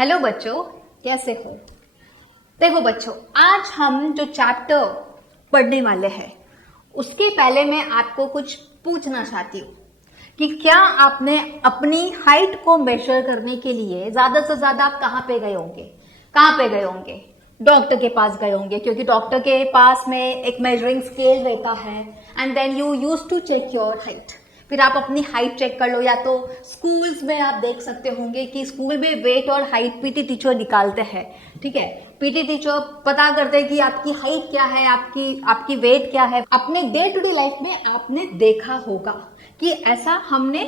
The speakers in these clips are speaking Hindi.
हेलो बच्चों, कैसे हो? देखो बच्चों, आज हम जो चैप्टर पढ़ने वाले हैं उसके पहले मैं आपको कुछ पूछना चाहती हूँ कि क्या आपने अपनी हाइट को मेजर करने के लिए ज्यादा से ज्यादा आप कहाँ पे गए होंगे? कहाँ पे गए होंगे? डॉक्टर के पास गए होंगे, क्योंकि डॉक्टर के पास में एक मेजरिंग स्केल रहता है and then you use to check your height. फिर आप अपनी हाइट चेक कर लो, या तो स्कूल्स में आप देख सकते होंगे कि स्कूल में वेट और हाइट पीटी टीचर निकालते हैं। ठीक है, पीटी टीचर पता करते हैं कि आपकी हाइट क्या है, आपकी आपकी वेट क्या है। अपने डे टू डे लाइफ में आपने देखा होगा कि ऐसा हमने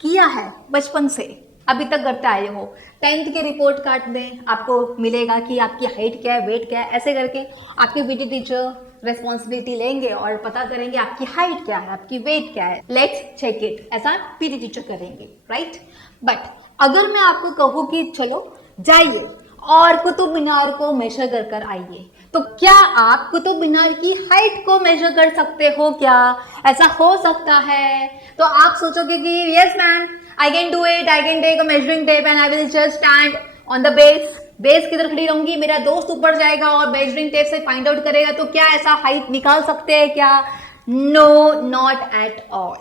किया है बचपन से अभी तक करते आए हो। 10th के रिपोर्ट कार्ड में आपको मिलेगा कि आपकी हाइट क्या है, वेट क्या है। ऐसे करके आपके पीटी टीचर रेस्पॉन्सिबिलिटी लेंगे और पता करेंगे आपकी हाइट क्या है, आपकी वेट क्या है। लेट्स चेक इट, ऐसा पीटी टीचर करेंगे, राइट? बट अगर मैं आपको कहूँ कि चलो जाइए और कुतुब मीनार को मेजर कर कर आइए, तो क्या आप कुतुब मीनार की हाइट को मेजर कर सकते हो? क्या ऐसा हो सकता है? तो आप सोचोगे कि yes ma'am, I can do it, I can take a measuring tape and I will just stand on the base किधर खड़ी रहूंगी, मेरा दोस्त ऊपर जाएगा और मेजरिंग टेप से फाइंड आउट करेगा। तो क्या ऐसा हाइट निकाल सकते हैं क्या? No, not at all.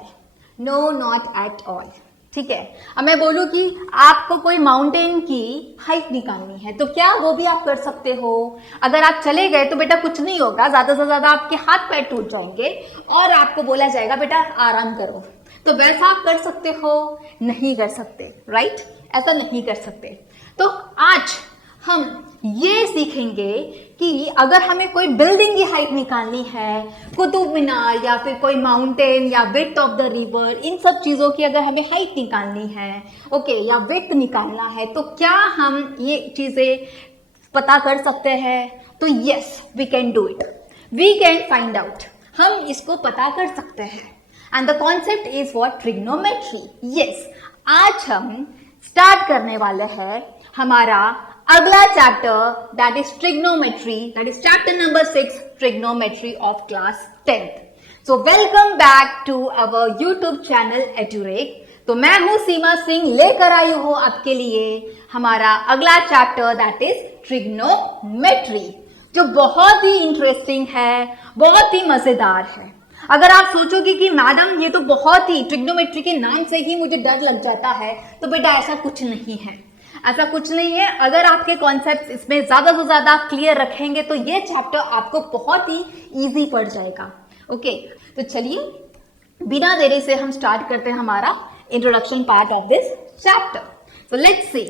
No, not at all. ठीक है, अब मैं बोलूं कि आपको कोई माउंटेन की हाइट निकालनी है, तो क्या वो भी आप कर सकते हो? अगर आप चले गए तो बेटा कुछ नहीं होगा, ज्यादा से ज्यादा आपके हाथ पैर टूट जाएंगे और आपको बोला जाएगा बेटा आराम करो। तो वैसा आप कर सकते हो? नहीं कर सकते, राइट? ऐसा नहीं कर सकते। तो आज हम ये सीखेंगे कि अगर हमें कोई बिल्डिंग की हाइट निकालनी है, कुतुब मीनार या फिर कोई माउंटेन या विड्थ ऑफ द रिवर, इन सब चीजों की अगर हमें हाइट निकालनी है, ओके, या विड्थ निकालना है, तो क्या हम ये चीजें पता कर सकते हैं? तो yes, we can do it, we can find out. हम इसको पता कर सकते हैं and the concept is what? Trigonometry. Yes, आज हम स्टार्ट करने वाले हैं हमारा अगला chapter, that is trigonometry, that is chapter number 6, trigonometry of class 10th। So welcome back to our YouTube channel Edureka. तो मैं हूं सीमा सिंह, लेकर आई हूं आपके लिए हमारा अगला चैप्टर, दैट इज ट्रिग्नोमेट्री, जो बहुत ही इंटरेस्टिंग है, बहुत ही मजेदार है। अगर आप सोचोगे कि मैडम ये तो बहुत ही, ट्रिग्नोमेट्री के नाम से ही मुझे डर लग जाता है, तो बेटा ऐसा कुछ नहीं है, ऐसा कुछ नहीं है। अगर आपके कॉन्सेप्ट्स इसमें ज्यादा से ज्यादा क्लियर रखेंगे तो ये चैप्टर आपको बहुत ही इजी पड़ जाएगा। ओके, तो चलिए बिना देरी से हम स्टार्ट करते हैं हमारा introduction part of this chapter. So let's see,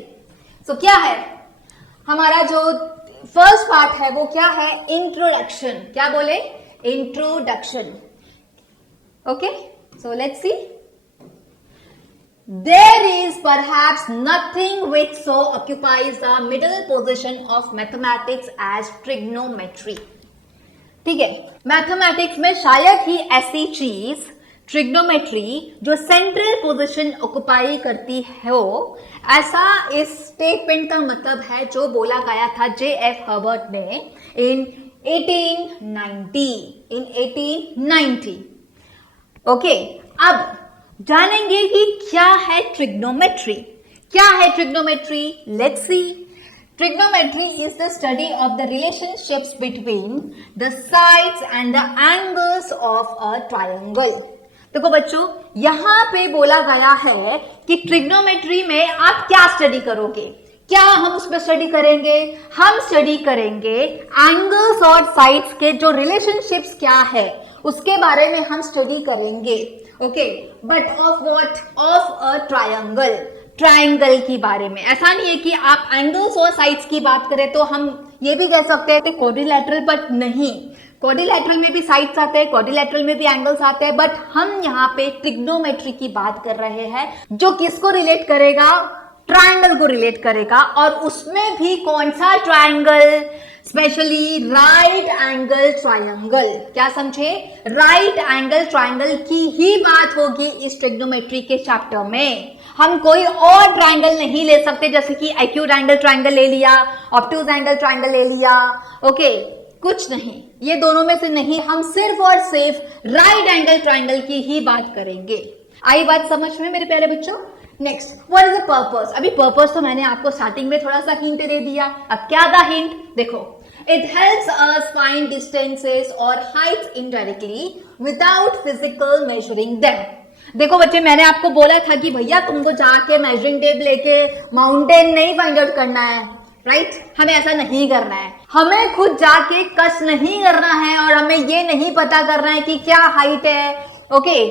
so क्या है हमारा जो फर्स्ट पार्ट है, वो क्या है? इंट्रोडक्शन। क्या बोले? Introduction. Okay, so let's see. There is perhaps nothing which so occupies the middle position of mathematics as trigonometry. ठीक है, मैथमेटिक्स में शायद ही ऐसी चीज ट्रिग्नोमेट्री जो सेंट्रल पोजीशन ऑक्युपाई करती हो, ऐसा इस स्टेटमेंट का मतलब है जो बोला गया था J.F. हर्बर्ट ने इन 1890। ओके, अब जानेंगे कि क्या है ट्रिग्नोमेट्री। क्या है trigonometry? Let's see. Trigonometry is the study of the relationships between the sides and the angles of a triangle. देखो बच्चों, यहां पे बोला गया है कि ट्रिग्नोमेट्री में आप क्या स्टडी करोगे। क्या हम उसमें स्टडी करेंगे? हम स्टडी करेंगे एंगल्स और साइड्स के जो रिलेशनशिप्स क्या है उसके बारे में हम स्टडी करेंगे। Okay, but of what? Of a triangle, triangle की बारे में। ऐसा नहीं है कि आप एंगल्स और साइड्स की बात करें तो हम ये भी कह सकते हैं कि क्वाड्रिलैटरल, बट नहीं, क्वाड्रिलैटरल में भी साइड्स आते हैं, क्वाड्रिलैटरल में भी एंगल्स आते हैं, बट हम यहाँ पे ट्रिग्नोमेट्री की बात कर रहे हैं जो किसको रिलेट करेगा? ट्रायंगल को रिलेट करेगा। और उसमें भी कौन सा triangle? Specially right angle triangle. क्या समझे? राइट एंगल ट्रायंगल की ही बात होगी इस ट्रिग्नोमेट्री के चैप्टर में। हम कोई और ट्रायंगल नहीं ले सकते, जैसे कि एक्यूट एंगल ट्रायंगल ले लिया, ऑब्टूज एंगल ट्रायंगल ले लिया। ओके, कुछ नहीं, ये दोनों में से नहीं, हम सिर्फ और सिर्फ राइट एंगल ट्रायंगल की ही बात करेंगे। आई बात समझ में मेरे प्यारे बच्चों? Next, what is the purpose? अभी पर्पस तो मैंने आपको स्टार्टिंग में थोड़ा सा हिंट दे दिया। अब क्या था हिंट? देखो, it helps us find distances और heights indirectly without physical measuring them. देखो बच्चे, मैंने आपको बोला था कि भैया तुमको जाके मेजरिंग टेप लेके माउंटेन नहीं फाइंड आउट करना है, राइट? हमें ऐसा नहीं करना है, हमें खुद जाके कस नहीं करना है और हमें ये नहीं पता करना है कि क्या हाइट है। Okay,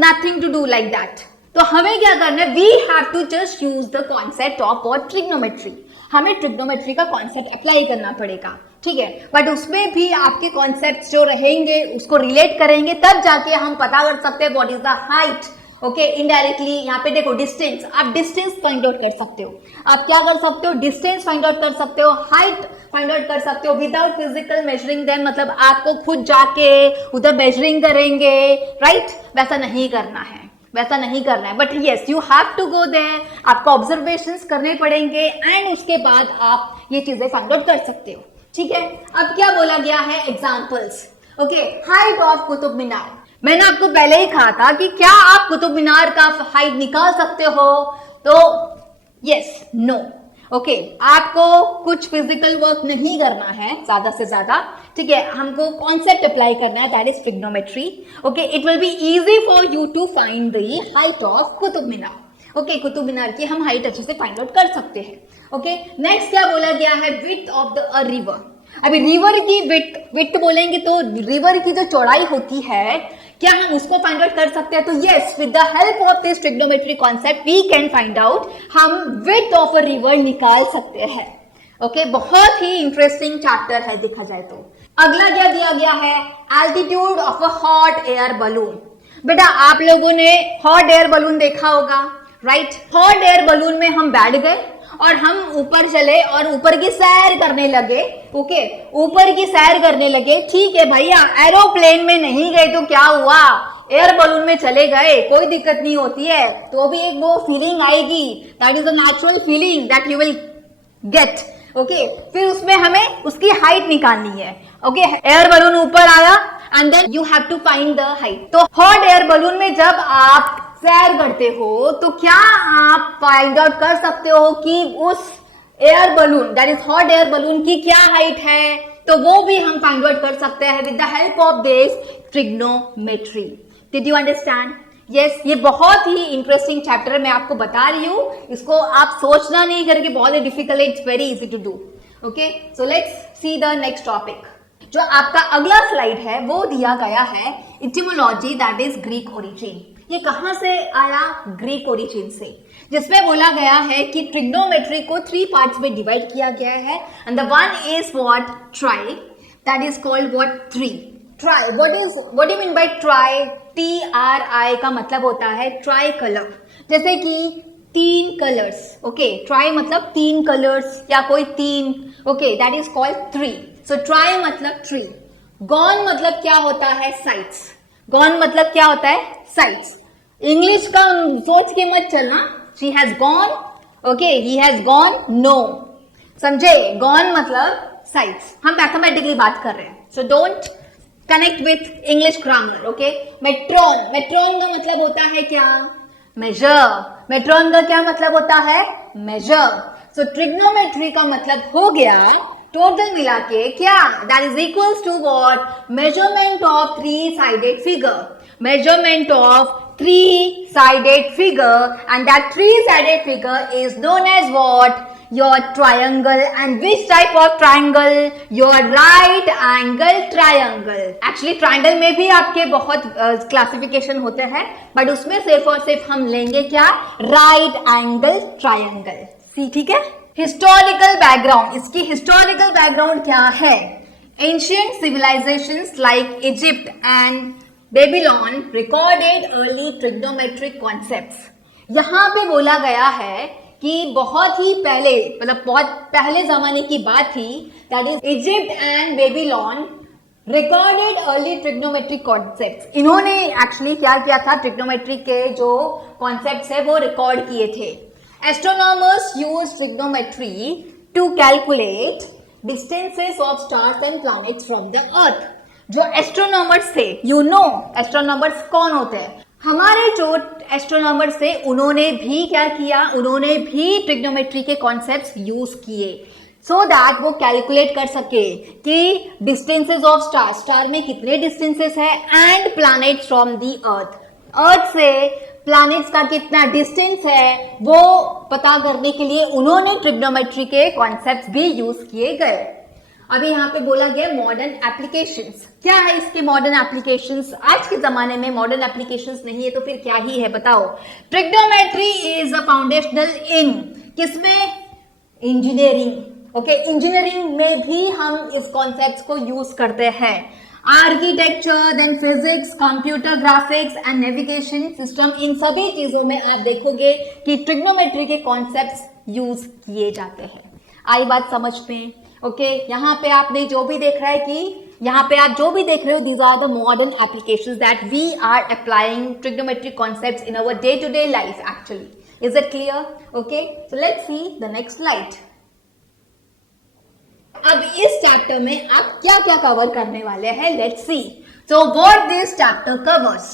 nothing to do like that. तो हमें क्या करना है? We have to just use the concept of what? Trigonometry. हमें ट्रिग्नोमेट्री का कॉन्सेप्ट अप्लाई करना पड़ेगा, ठीक है? बट उसमें भी आपके कॉन्सेप्ट्स जो रहेंगे उसको रिलेट करेंगे, तब जाके हम पता कर सकते हैं what is the height. Okay, indirectly यहाँ पे देखो डिस्टेंस, आप डिस्टेंस फाइंड आउट कर सकते हो। आप क्या कर सकते हो? डिस्टेंस फाइंड आउट कर सकते हो, हाइट फाइंड आउट कर सकते हो विदाउट फिजिकल मेजरिंग देम। मतलब आपको खुद जाके उधर मेजरिंग करेंगे, राइट? वैसा नहीं करना है, वैसा नहीं करना है। But yes, you have to go there, आपको ऑब्जर्वेशंस करने पड़ेंगे एंड उसके बाद आप ये चीजें फाइंड आउट कर सकते हो, ठीक है? अब क्या बोला गया है? Examples. Okay, height of Qutub Minar. मैंने आपको पहले ही कहा था कि क्या आप कुतुब मीनार का हाइट निकाल सकते हो? तो यस, नो। ओके, आपको कुछ फिजिकल वर्क नहीं करना है ज्यादा से ज्यादा, ठीक है? हमको कॉन्सेप्ट अप्लाई करना है, that is trigonometry. Okay, it will be easy for you to find the height of Qutub Minar. Okay, Qutub Minar की हम हाइट अच्छे से फाइंड आउट कर सकते हैं। ओके, नेक्स्ट क्या बोला गया है? Width of the river. अभी रिवर की विड्थ बोलेंगे तो रिवर की जो चौड़ाई होती है, क्या हम उसको फाइंड आउट कर सकते हैं? तो yes, with the help of this trigonometry concept we can find out, हम विड्थ ऑफ अ रिवर निकाल सकते हैं। ओके, बहुत ही इंटरेस्टिंग चैप्टर है देखा जाए तो। अगला क्या दिया गया है? Altitude of a hot air balloon. बेटा, आप लोगों ने हॉट एयर बलून देखा होगा, राइट? हॉट एयर बलून में हम बैठ गए और हम ऊपर चले और ऊपर की सैर करने लगे। ओके, ऊपर की सैर करने लगे, ठीक है भैया। एरोप्लेन में नहीं गए तो क्या हुआ? एयर बलून में चले गए, कोई दिक्कत नहीं होती है, तो भी एक वो फीलिंग आएगी, that is a natural feeling that you will get. Okay, फिर उसमें हमें उसकी हाइट निकालनी है। ओके, एयर बलून ऊपर आया and then you have to find the height. तो हॉट एयर बलून में जब आप सैर करते हो तो क्या आप फाइंड आउट कर सकते हो कि उस air balloon, that is hot air balloon की क्या हाइट है? तो वो भी हम फाइंड आउट कर सकते हैं with the help of this trigonometry. Did you understand? Yes, ये बहुत ही इंटरेस्टिंग चैप्टर है, मैं आपको बता रही हूँ। इसको आप सोचना नहीं करके बहुत ही difficult, it's very easy to do. Okay, so let's see the next topic. जो आपका अगला स्लाइड है वो दिया गया है etymology, that is Greek origin. ये कहां से आया? ग्रीक ओरिजिन से, जिसमें बोला गया है कि ट्रिग्नोमेट्री को 3 पार्ट्स में डिवाइड किया गया है and the one is what? Try, that is called what? 3। Try, what do mean by try? TRI का मतलब होता है ट्राई कलर, जैसे कि 3 कलर्स। ओके, ट्राई मतलब 3 कलर्स या कोई 3। Okay, that is called 3। So try मतलब 3। गॉन मतलब क्या होता है? साइट्स। गॉन मतलब क्या होता है? साइट्स। इंग्लिश का सोच के मत चलना, she has gone, okay, he has gone, no, समझे? गॉन मतलब साइट्स। हम मैथमेटिकली बात कर रहे हैं, so don't connect with English grammar. Okay, metron, metron का मतलब होता है क्या? मेजर। मेट्रॉन का क्या मतलब होता है? मेजर। सो ट्रिग्नोमेट्री का मतलब हो गया टोटल मिला के क्या? That is equals to what? Measurement of 3-sided figure. Measurement of 3-sided figure, and that 3-sided figure is known as what? Your triangle. And which type of triangle? Your right angle triangle. Actually triangle में भी आपके बहुत क्लासिफिकेशन होते हैं, बट उसमें सिर्फ और सिर्फ हम लेंगे क्या? Right angle triangle. सी, ठीक है? हिस्टोरिकल बैकग्राउंड, इसकी हिस्टोरिकल बैकग्राउंड क्या है? Ancient civilizations like Egypt and Babylon recorded early trigonometric concepts. यहाँ पे बोला गया है कि बहुत ही पहले, मतलब बहुत पहले जमाने की बात थी, that is Egypt and Babylon recorded early trigonometric concepts. इन्होंने एक्चुअली क्या किया था? ट्रिग्नोमेट्री के जो कॉन्सेप्ट्स है वो रिकॉर्ड किए थे। Astronomers use trigonometry to calculate distances of stars and planets from the earth. जो एस्ट्रोनॉमर्स थे, यू नो एस्ट्रोनॉमर्स कौन होते हैं? हमारे जो एस्ट्रोनॉमर से उन्होंने भी क्या किया, उन्होंने भी ट्रिग्नोमेट्री के कॉन्सेप्ट्स यूज किए सो दैट वो कैलकुलेट कर सके कि डिस्टेंसेस ऑफ स्टार, स्टार में कितने डिस्टेंसेस है एंड प्लैनेट्स फ्रॉम दी अर्थ, अर्थ से प्लैनेट्स का कितना डिस्टेंस है वो पता करने के लिए उन्होंने ट्रिग्नोमेट्री के कॉन्सेप्ट्स भी यूज किए गए। अभी यहाँ पे बोला गया मॉडर्न एप्लीकेशंस, क्या है इसके मॉडर्न एप्लीकेशंस? आज के जमाने में मॉडर्न एप्लीकेशंस नहीं है तो फिर क्या ही है बताओ। ट्रिग्नोमेट्री इज अ फाउंडेशनल इन किसमें? इंजीनियरिंग। ओके, इंजीनियरिंग में भी हम इस कॉन्सेप्ट्स को यूज करते हैं। Architecture, then physics, computer graphics and navigation system, इन सभी चीजों में आप देखोगे कि ट्रिग्नोमेट्री के कॉन्सेप्ट्स यूज किए जाते हैं। आई बात समझ में? ओके, यहाँ पे आपने जो भी देख रहा है कि यहाँ पे आप जो भी देख रहे हो, these are the modern applications that we are applying trigonometric concepts in our day-to-day life actually. Is it clear? Okay, so let's see the next slide. अब इस चैप्टर में आप क्या क्या कवर करने वाले हैं, let's see. So what this chapter covers?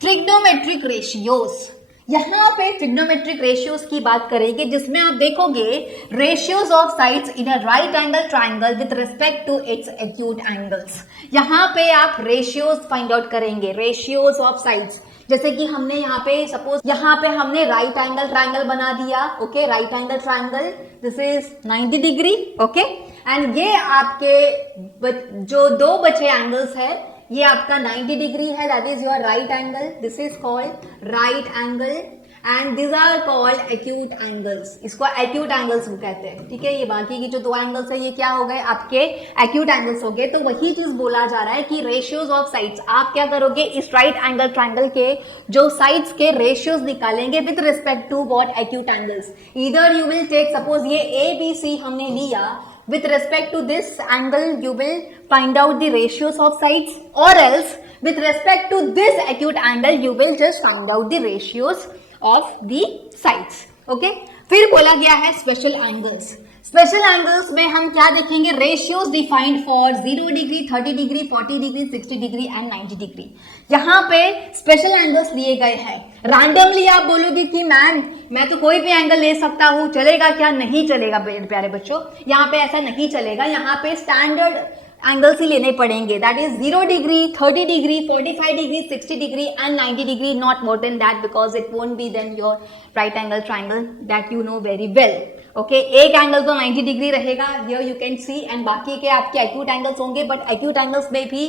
Trigonometric ratios. यहाँ पे ट्रिग्नोमेट्रिक रेशियोज की बात करेंगे जिसमें आप देखोगे ratios of sides in a right angle triangle with respect to its acute angles. यहाँ पे आप रेशियोज फाइंड आउट करेंगे, रेशियोज ऑफ साइड्स। जैसे कि हमने यहाँ पे सपोज यहाँ पे हमने राइट एंगल ट्राइंगल बना दिया। Okay, right angle triangle, this is 90 degree. Okay, and ये आपके जो दो बचे एंगल्स है ये आपका 90 डिग्री है, that is your right angle, this is called right angle and this are called acute angles. इसको एक्यूट एंगल्स कहते हैं। ठीक है, ये बाकी की जो दो एंगल्स है ये क्या हो गए? आपके एक्यूट एंगल्स हो गए। तो वही चीज बोला जा रहा है कि रेशियोज ऑफ साइड्स, आप क्या करोगे, इस राइट एंगल ट्राइंगल के जो साइड्स के रेशियोज निकालेंगे with respect to what? Acute angles. Either you will take, suppose ये ABC हमने लिया, with respect to this angle you will find out the ratios of sides, or else with respect to this acute angle you will just find out the ratios of the sides. Okay, फिर बोला गया है स्पेशल एंगल्स। स्पेशल एंगल्स में हम क्या देखेंगे? Ratios defined for 0 degree, 30 degree, 40 degree, 60 degree and 90 degree. यहाँ पे स्पेशल एंगल्स लिए गए हैं। रैंडमली आप बोलोगे कि मैम मैं तो कोई भी एंगल ले सकता हूँ, चलेगा क्या? नहीं चलेगा प्यारे बच्चों, यहाँ पे ऐसा नहीं चलेगा। यहाँ पे स्टैंडर्ड एंगल्स ही लेने पड़ेंगे, that is 0 degree, 30 degree, 45 degree, 60 degree and 90 degree, not more than that, because it won't be then your right angle triangle that you know very well. Okay, एक एंगल तो 90 डिग्री रहेगा, here you can see, and बाकी के आपके एक्यूट एंगल्स होंगे, बट एक्यूट एंगल्स में भी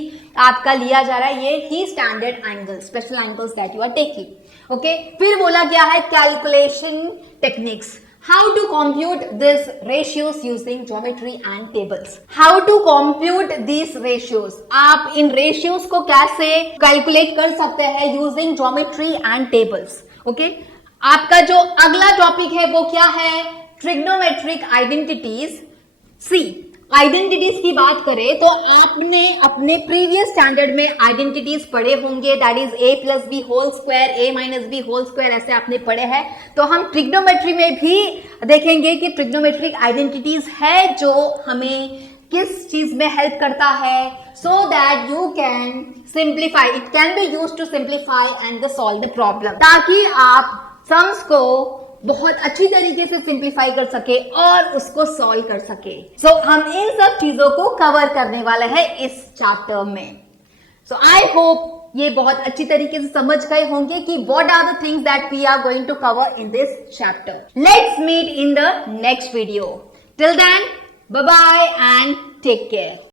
आपका लिया जा रहा है ये ही standard angles, special angles that you are taking. Okay, फिर बोला गया है calculation techniques, how to compute these ratios using geometry and tables. How to compute these ratios? आप इन ratios को कैसे कैलकुलेट कर सकते हैं using geometry and tables. Okay? आपका जो अगला टॉपिक है वो क्या है? Trigonometric identities. सी, आइडेंटिटीज की बात करें तो आपने अपने प्रीवियस स्टैंडर्ड में आइडेंटिटीज पढ़े होंगे, that is a+b whole square, a-b whole square, ऐसे आपने पढ़े हैं। तो हम ट्रिग्नोमेट्री में भी देखेंगे कि ट्रिग्नोमेट्रिक आइडेंटिटीज है जो हमें किस चीज में हेल्प करता है, so that you can simplify, it can be used to simplify and solve the problem, ताकि आप सम्स को बहुत अच्छी तरीके से सिंप्लीफाई कर सके और उसको सॉल्व कर सके। सो हम इन सब चीजों को कवर करने वाले हैं इस चैप्टर में। सो आई होप ये बहुत अच्छी तरीके से समझ गए होंगे कि what are the things that we are going to cover in this chapter. Let's meet in the next video. Till then, bye bye and take care.